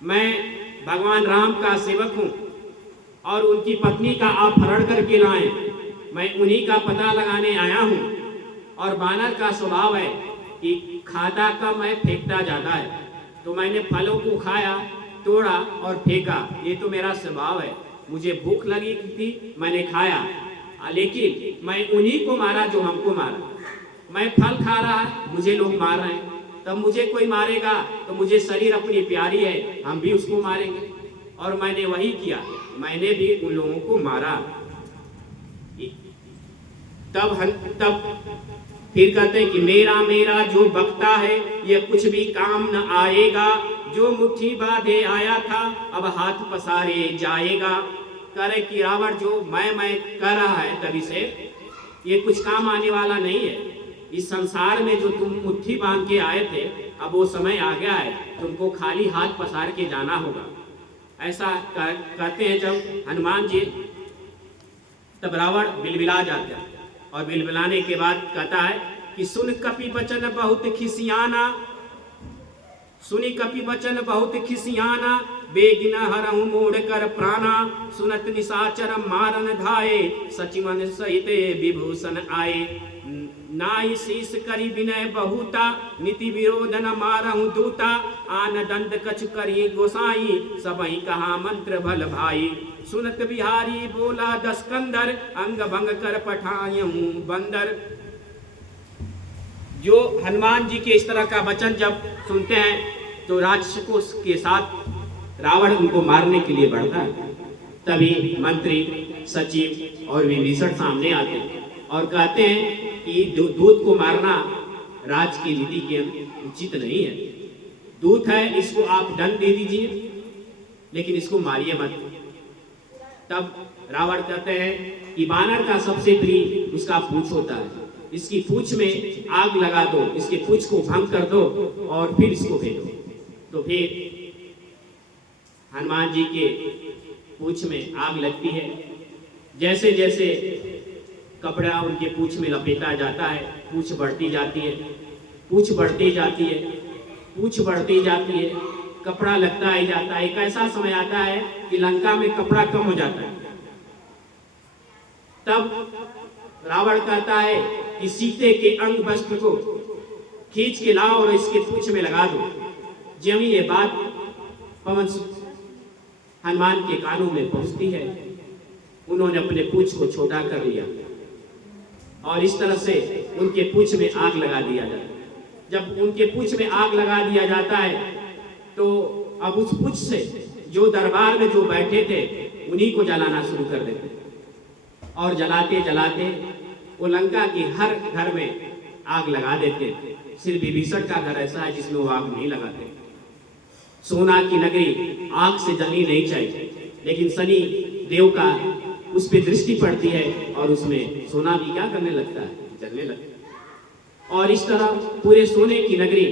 मैं भगवान राम का सेवक हूँ और उनकी पत्नी का अपहरण करके लाए, मैं उन्हीं का पता लगाने आया हूँ। और बानर का स्वभाव है कि खाता कम है, फेंकता ज़्यादा है। तो मैंने फलों को खाया, तोड़ा और फेंका, ये तो मेरा स्वभाव है। मुझे भूख लगी थी, मैंने खाया, लेकिन मैं उन्हीं को मारा जो हमको मारा। मैं फल खा रहा है, मुझे लोग मार रहे हैं, तब मुझे कोई मारेगा तो मुझे शरीर अपनी प्यारी है, हम भी उसको मारेंगे। और मैंने वही किया, मैंने भी उन लोगों को मारा। तब फिर कहते हैं कि मेरा मेरा जो बकता है ये कुछ भी काम न आएगा, जो मुट्ठी बांधे आया था अब हाथ पसारे जाएगा। करे कि रावण जो मैं कर रहा है तभी से ये कुछ काम आने वाला नहीं है। इस संसार में जो तुम मुट्ठी बांध के आए थे, अब वो समय आ गया है, तुमको खाली हाथ पसार के जाना होगा। ऐसा कहते हैं जब हनुमान जी, तब रावण बिलबिला जाता है और बिलबिलाने के बाद कहता है कि सुन कपि बचन बहुत खिसियाना, सुनी कपि बचन बहुत खिसियाना, बेगिन हरहु मोड़ कर प्राणा, सुनत निशाचर मारन धाये, सचिवन सहित विभूषण आए। नाई शीस करी विनय बहुता, नीति विरोधन मारहु दूता, आन दंड कछु करी गोसाई, सबही कहा मंत्र भल भाई। सुनत बिहारी बोला दस कंदर, अंग भंग कर पठायहूं बंदर। जो हनुमान जी के इस तरह का वचन जब सुनते हैं तो राक्षसों के साथ रावण उनको मारने के लिए बढ़ता है। तभी मंत्री, सचिव और विभीषण सामने आते हैं और कहते हैं कि दूत को मारना राज की नीति के उचित नहीं है। दूत है, इसको आप दंड दे दीजिए, लेकिन इसको मारिए मत। तब रावण कहते हैं कि बानर का सबसे प्रिय उसका पूंछ होता है, इसकी पूंछ में आग लगा दो, इसके पूंछ को भंग कर दो और फिर इसको फेंको। तो फिर हनुमान जी के पूंछ में आग लगती है। जैसे जैसे कपड़ा उनके पूंछ में लपेटा जाता है, पूंछ बढ़ती जाती है, पूंछ बढ़ती जाती है, पूंछ बढ़ती जाती है, कपड़ा लगता ही जाता है। एक ऐसा समय आता है कि लंका में कपड़ा कम हो जाता है। तब रावण कहता है कि सीते के अंग वस्त्र को खींच के लाओ और इसके पूंछ में लगा दो। जब ये बात पवन हनुमान के कानों में पहुंचती है, उन्होंने अपने पूंछ को छोटा कर लिया और इस तरह से उनके पूंछ में आग लगा दिया जाता है। जब उनके पूंछ में आग लगा दिया जाता है तो अब उस पूंछ से जो दरबार में जो बैठे थे उन्हीं को जलाना शुरू कर देते और जलाते जलाते वो लंका के हर घर में आग लगा देते। सिर्फ विभीषण का घर ऐसा है जिसमें वो आग नहीं लगाते। सोना की नगरी आग से जलनी नहीं चाहिए, लेकिन शनि देव का उस पर दृष्टि पड़ती है और उसमें सोना भी क्या करने लगता है, जलने लगता है। और इस तरह पूरे सोने की नगरी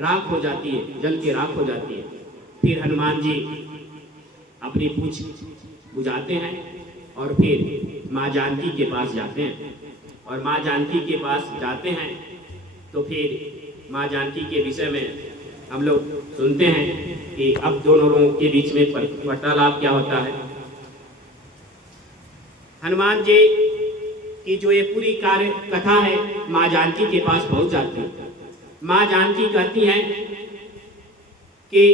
राख हो जाती है, जल के राख हो जाती है। फिर हनुमान जी अपनी पूंछ बुझाते हैं और फिर माँ जानकी के पास जाते हैं। और माँ जानकी के पास जाते हैं तो फिर माँ जानकी के विषय में हम लोग सुनते हैं कि अब दोनों लोगों के बीच में वार्तालाप क्या होता है। हनुमान जी की जो ये पूरी कार्य कथा है माँ जानकी के पास पहुंच जाती है। माँ जानकी कहती हैं कि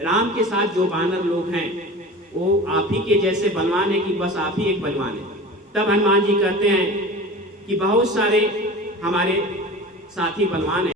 राम के साथ जो बानर लोग हैं वो आप ही के जैसे बलवान है कि बस आप ही एक बलवान है। तब हनुमान जी कहते हैं कि बहुत सारे हमारे साथी बलवान हैं।